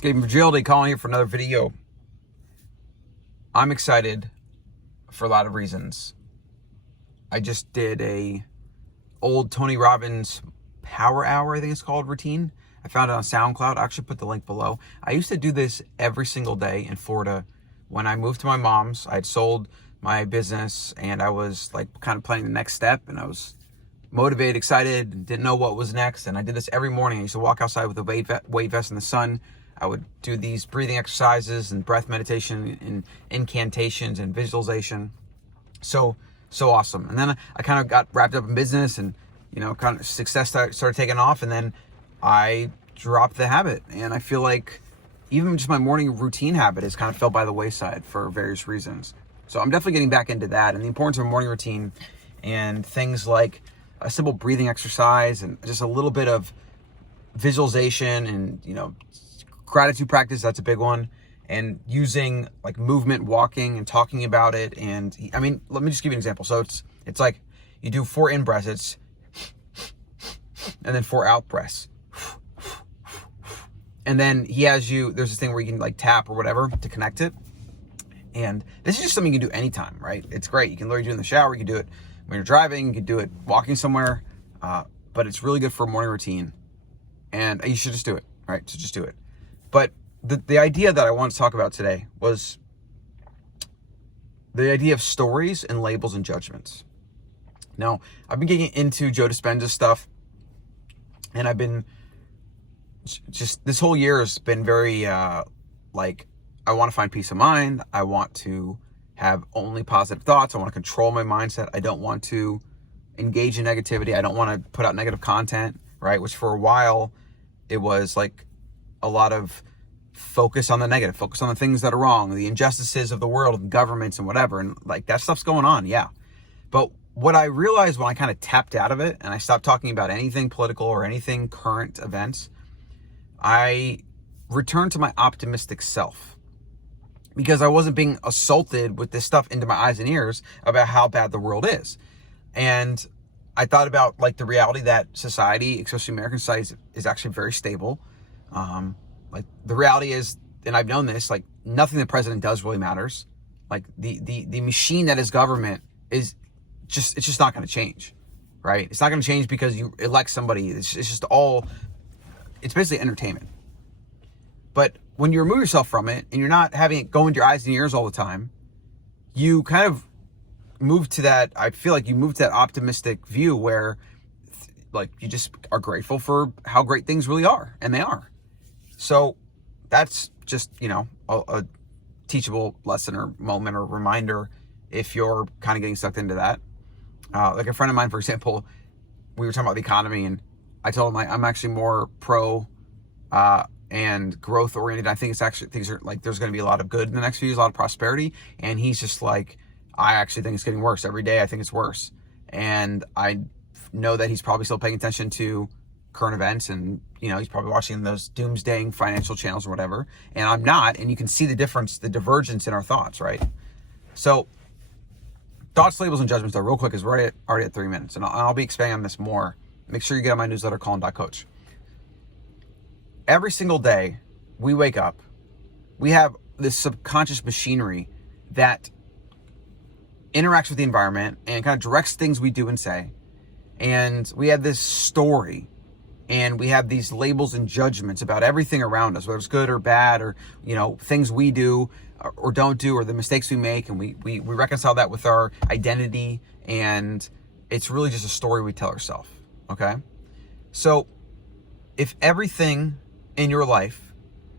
Escaping Fragility, calling here for another video. I'm excited for a lot of reasons. I just did a old Tony Robbins Power Hour, I think it's called, routine. I found it on SoundCloud. I actually put the link below. I used to do this every single day in Florida. When I moved to my mom's, I had sold my business and I was like kind of planning the next step, and I was motivated, excited, and didn't know what was next. And I did this every morning. I used to walk outside with a weight vest in the sun. I would do these breathing exercises and breath meditation and incantations and visualization. So awesome. And then I kind of got wrapped up in business, and kind of success started taking off, and then I dropped the habit. And I feel like even just my morning routine habit has kind of fell by the wayside for various reasons. So I'm definitely getting back into that and the importance of a morning routine, and things like a simple breathing exercise and just a little bit of visualization and, gratitude practice. That's a big one. And using like movement, walking and talking about it. And let me just give you an example. So it's like you do 4 in breaths, it's and then 4 out breaths. And then there's this thing where you can like tap or whatever to connect it. And this is just something you can do anytime, right? It's great. You can literally do it in the shower. You can do it when you're driving. You can do it walking somewhere. But it's really good for a morning routine. And you should just do it, right? So just do it. But the idea that I wanted to talk about today was the idea of stories and labels and judgments. Now, I've been getting into Joe Dispenza's stuff, and I've been just this whole year has been very I want to find peace of mind. I want to have only positive thoughts. I want to control my mindset. I don't want to engage in negativity. I don't want to put out negative content, right? Which for a while, it was like a lot of focus on the negative, focus on the things that are wrong, the injustices of the world, and governments and whatever. And like that stuff's going on, yeah. But what I realized when I kind of tapped out of it and I stopped talking about anything political or anything current events, I returned to my optimistic self, because I wasn't being assaulted with this stuff into my eyes and ears about how bad the world is. And I thought about like the reality that society, especially American society, is actually very stable. Like the reality is, and I've known this, like nothing the president does really matters. Like the machine that is government it's just not going to change, right? It's not going to change because you elect somebody. It's basically entertainment. But when you remove yourself from it and you're not having it go into your eyes and ears all the time, you kind of move to that. I feel like you move to that optimistic view where like you just are grateful for how great things really are, and they are. So that's just, a teachable lesson or moment or reminder if you're kind of getting sucked into that. Like a friend of mine, for example, we were talking about the economy, and I told him I'm actually more pro and growth oriented. I think things are like there's going to be a lot of good in the next few years, a lot of prosperity. And he's just like, I actually think it's getting worse every day. I think it's worse. And I know that he's probably still paying attention to current events, and he's probably watching those doomsdaying financial channels or whatever, and I'm not. And you can see the difference, the divergence in our thoughts, right? So thoughts, labels, and judgments, though, real quick, is we're already at 3 minutes, and I'll be expanding on this more. Make sure you get on my newsletter, colin.coach. Every single day we wake up, we have this subconscious machinery that interacts with the environment and kind of directs things we do and say. And we have this story, and we have these labels and judgments about everything around us, whether it's good or bad, or things we do or don't do, or the mistakes we make, and we reconcile that with our identity, and it's really just a story we tell ourselves. Okay, so if everything in your life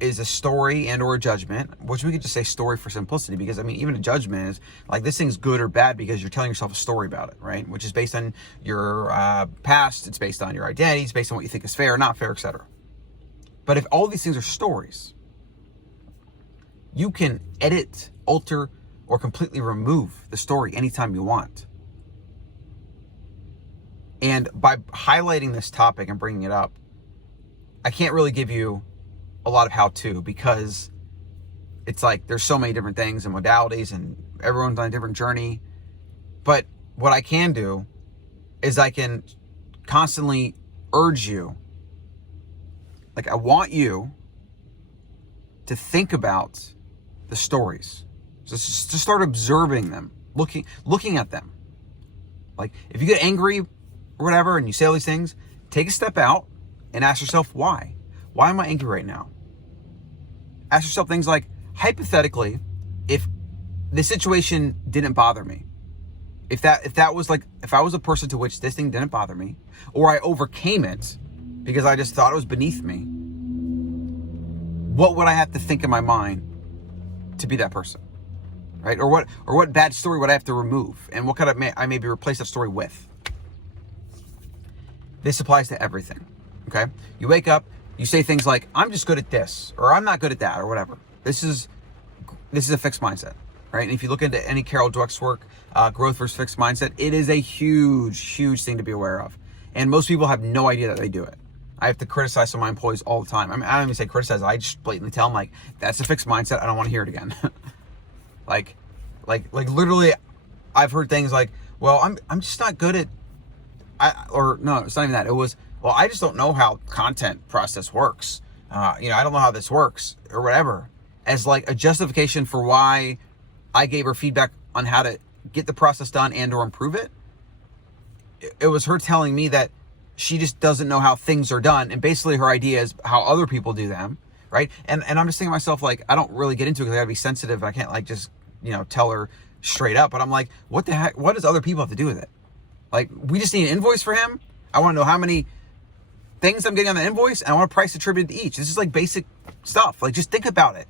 is a story and or a judgment, which we could just say story for simplicity, because even a judgment is like this thing's good or bad because you're telling yourself a story about it, right? Which is based on your past, it's based on your identity, it's based on what you think is fair, not fair, etc. But if all these things are stories, you can edit, alter, or completely remove the story anytime you want. And by highlighting this topic and bringing it up, I can't really give you a lot of how-to, because it's like there's so many different things and modalities, and everyone's on a different journey. But what I can do is I can constantly urge you, like I want you to think about the stories. Just to start observing them, looking at them. Like if you get angry or whatever and you say all these things, take a step out and ask yourself why. Why am I angry right now? Ask yourself things like, hypothetically, if this situation didn't bother me, if I was a person to which this thing didn't bother me, or I overcame it because I just thought it was beneath me, what would I have to think in my mind to be that person, right? Or what bad story would I have to remove, and what could I maybe replace that story with? This applies to everything, okay? You wake up, you say things like, I'm just good at this, or I'm not good at that, or whatever. This is a fixed mindset, right? And if you look into any Carol Dweck's work, Growth versus Fixed Mindset, it is a huge, huge thing to be aware of. And most people have no idea that they do it. I have to criticize some of my employees all the time. I mean, I don't even say criticize. I just blatantly tell them, like, that's a fixed mindset. I don't want to hear it again. like literally, I've heard things like, well, I'm just not good at, no, it's not even that. It was, well, I just don't know how content process works. I don't know how this works or whatever, as like a justification for why I gave her feedback on how to get the process done and or improve it. It was her telling me that she just doesn't know how things are done, and basically her idea is how other people do them, right? And I'm just thinking to myself, like, I don't really get into it because I gotta be sensitive. I can't like just tell her straight up. But I'm like, what the heck? What does other people have to do with it? Like, we just need an invoice for him. I want to know how many things I'm getting on the invoice, and I want a price attributed to each. This is like basic stuff. Like, just think about it.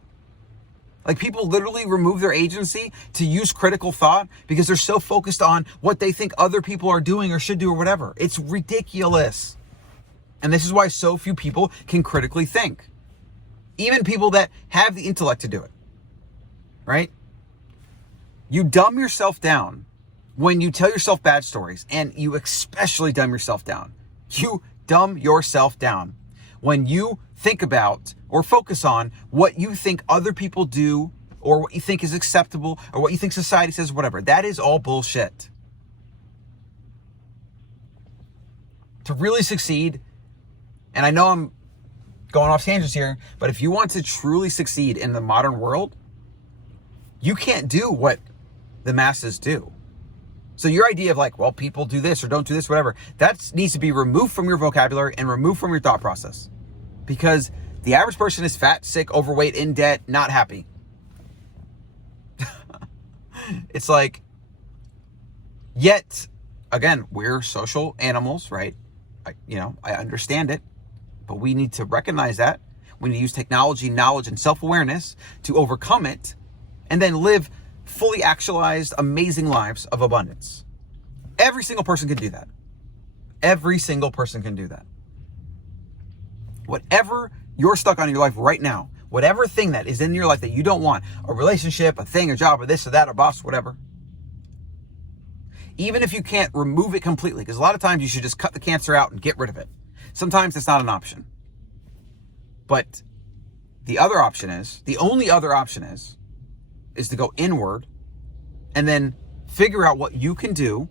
Like, people literally remove their agency to use critical thought because they're so focused on what they think other people are doing or should do or whatever. It's ridiculous. And this is why so few people can critically think. Even people that have the intellect to do it. Right? You dumb yourself down when you tell yourself bad stories, and you especially dumb yourself down. You dumb yourself down when you think about or focus on what you think other people do, or what you think is acceptable, or what you think society says, whatever. That is all bullshit. To really succeed, and I know I'm going off tangents here, but if you want to truly succeed in the modern world, you can't do what the masses do. So your idea of like, well, people do this or don't do this, whatever, that needs to be removed from your vocabulary and removed from your thought process. Because the average person is fat, sick, overweight, in debt, not happy. It's like, yet, again, we're social animals, right? I understand it, but we need to recognize that. We need to use technology, knowledge, and self-awareness to overcome it, and then live fully actualized, amazing lives of abundance. Every single person can do that. Every single person can do that. Whatever you're stuck on in your life right now, whatever thing that is in your life that you don't want, a relationship, a thing, a job, or this or that, or boss, whatever. Even if you can't remove it completely, because a lot of times you should just cut the cancer out and get rid of it. Sometimes it's not an option. But the only other option is to go inward and then figure out what you can do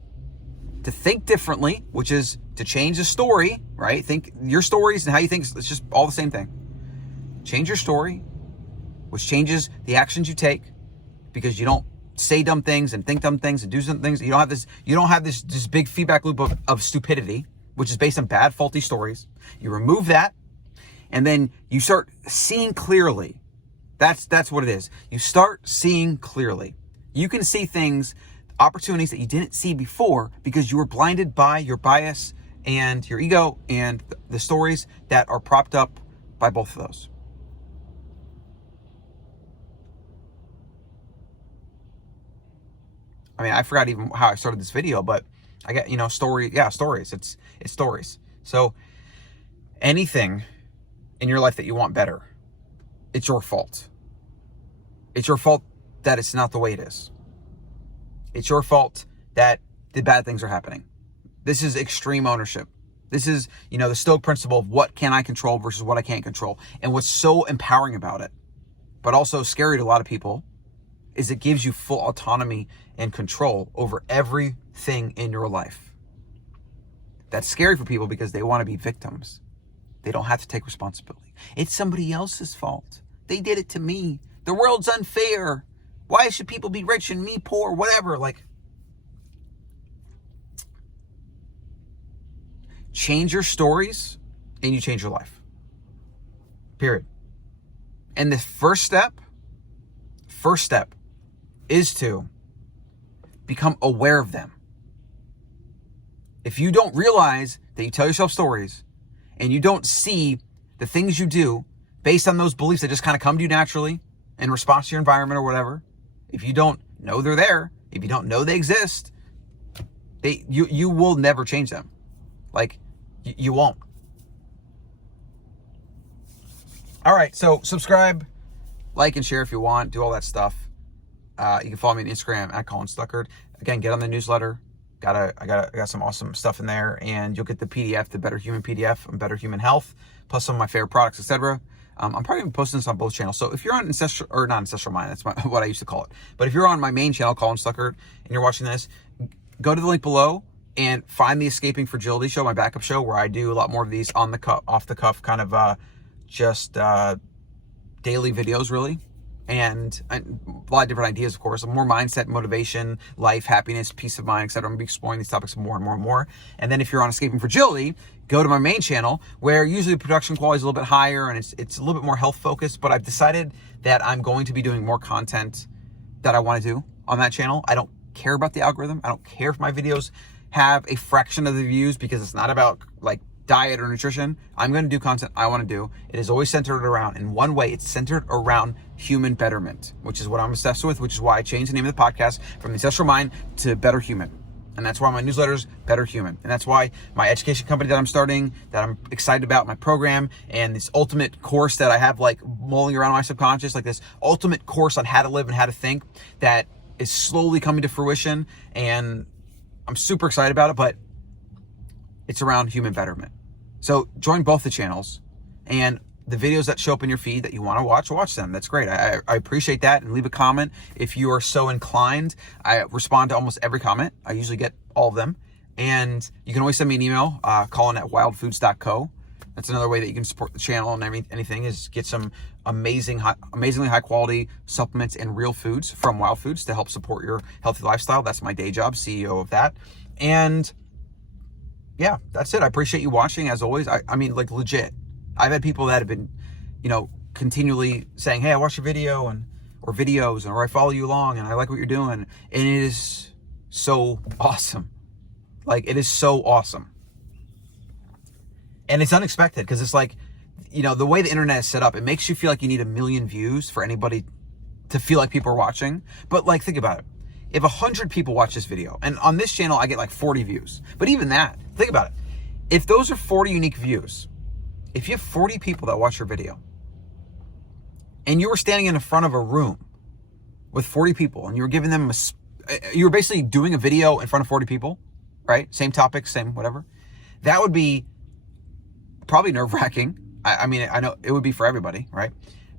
to think differently, which is to change the story, right? Think your stories and how you think, it's just all the same thing. Change your story, which changes the actions you take, because you don't say dumb things and think dumb things and do some things. You don't have this big feedback loop of stupidity, which is based on bad, faulty stories. You remove that, and then you start seeing clearly. That's what it is. You start seeing clearly. You can see things, opportunities that you didn't see before because you were blinded by your bias and your ego and the stories that are propped up by both of those. I mean, I forgot even how I started this video, but I got, stories. It's stories. So anything in your life that you want better, it's your fault. It's your fault that it's not the way it is. It's your fault that the bad things are happening. This is extreme ownership. This is, the Stoic principle of what can I control versus what I can't control. And what's so empowering about it, but also scary to a lot of people, is it gives you full autonomy and control over everything in your life. That's scary for people because they want to be victims. They don't have to take responsibility. It's somebody else's fault. they did it to me. The world's unfair. Why should people be rich and me poor? Whatever. Like, change your stories and you change your life. Period. And the first step is to become aware of them. If you don't realize that you tell yourself stories and you don't see the things you do based on those beliefs that just kind of come to you naturally in response to your environment or whatever, if you don't know they're there, if you don't know they exist, you will never change them. Like, you won't. All right, so subscribe, like, and share if you want. Do all that stuff. You can follow me on Instagram at Colin Stuckert. Again, get on the newsletter. I got some awesome stuff in there, and you'll get the PDF, the Better Human PDF on Better Human Health, plus some of my favorite products, etc. I'm probably gonna be posting this on both channels. So if you're on not Ancestral Mind, that's what I used to call it. But if you're on my main channel, Colin Stuckert, and you're watching this, go to the link below and find the Escaping Fragility show, my backup show, where I do a lot more of these on the cuff, off the cuff, kind of just daily videos, really. And a lot of different ideas, of course, more mindset, motivation, life, happiness, peace of mind, etc. I'm going to be exploring these topics more and more and more. And then if you're on Escaping Fragility, go to my main channel, where usually the production quality is a little bit higher and it's a little bit more health focused, but I've decided that I'm going to be doing more content that I want to do on that channel. I don't care about the algorithm. I don't care if my videos have a fraction of the views, because it's not about like diet or nutrition. I'm going to do content I want to do. It is always centered around, in one way, it's centered around human betterment, which is what I'm obsessed with, which is why I changed the name of the podcast from The Ancestral Mind to Better Human. And that's why my newsletter's Better Human. And that's why my education company that I'm starting, that I'm excited about, my program, and this ultimate course that I have like mulling around my subconscious, like this ultimate course on how to live and how to think, that is slowly coming to fruition. And I'm super excited about it, but it's around human betterment. So join both the channels, and the videos that show up in your feed that you want to watch them. That's great. I appreciate that. And leave a comment if you are so inclined. I respond to almost every comment. I usually get all of them. And you can always send me an email, colin@wildfoods.co. That's another way that you can support the channel and anything, is get some amazingly high quality supplements and real foods from Wild Foods to help support your healthy lifestyle. That's my day job, CEO of that. And yeah, that's it. I appreciate you watching, as always. I mean, like, legit. I've had people that have been, continually saying, hey, I watched your video or videos, or I follow you along and I like what you're doing. And it is so awesome. Like, it is so awesome. And it's unexpected, because it's like, the way the internet is set up, it makes you feel like you need 1 million views for anybody to feel like people are watching. But like, think about it. If 100 people watch this video, and on this channel I get like 40 views, but even that, think about it. If those are 40 unique views, if you have 40 people that watch your video, and you were standing in front of a room with 40 people, and you were giving them you were basically doing a video in front of 40 people, right? Same topic, same whatever. That would be probably nerve-wracking. I mean, I know it would be for everybody, right?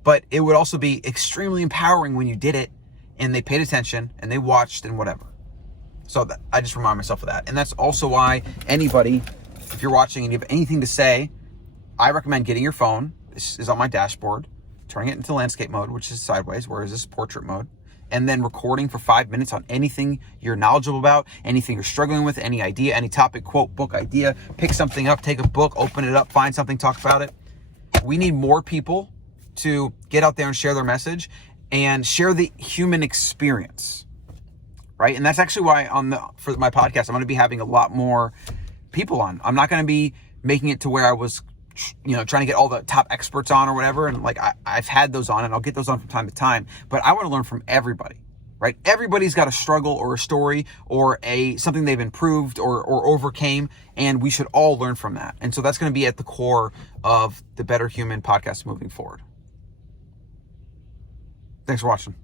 But it would also be extremely empowering when you did it, and they paid attention, and they watched, and whatever. So I just remind myself of that. And that's also why anybody, if you're watching and you have anything to say, I recommend getting your phone. This is on my dashboard, turning it into landscape mode, which is sideways, whereas this is portrait mode, and then recording for 5 minutes on anything you're knowledgeable about, anything you're struggling with, any idea, any topic, quote, book, idea. Pick something up, take a book, open it up, find something, talk about it. We need more people to get out there and share their message and share the human experience, right? And that's actually why for my podcast, I'm going to be having a lot more people on. I'm not going to be making it to where I was, trying to get all the top experts on or whatever. And like, I've had those on, and I'll get those on from time to time, but I want to learn from everybody, right? Everybody's got a struggle or a story or something they've improved or overcame, and we should all learn from that. And so that's going to be at the core of the Better Human podcast moving forward. Thanks for watching.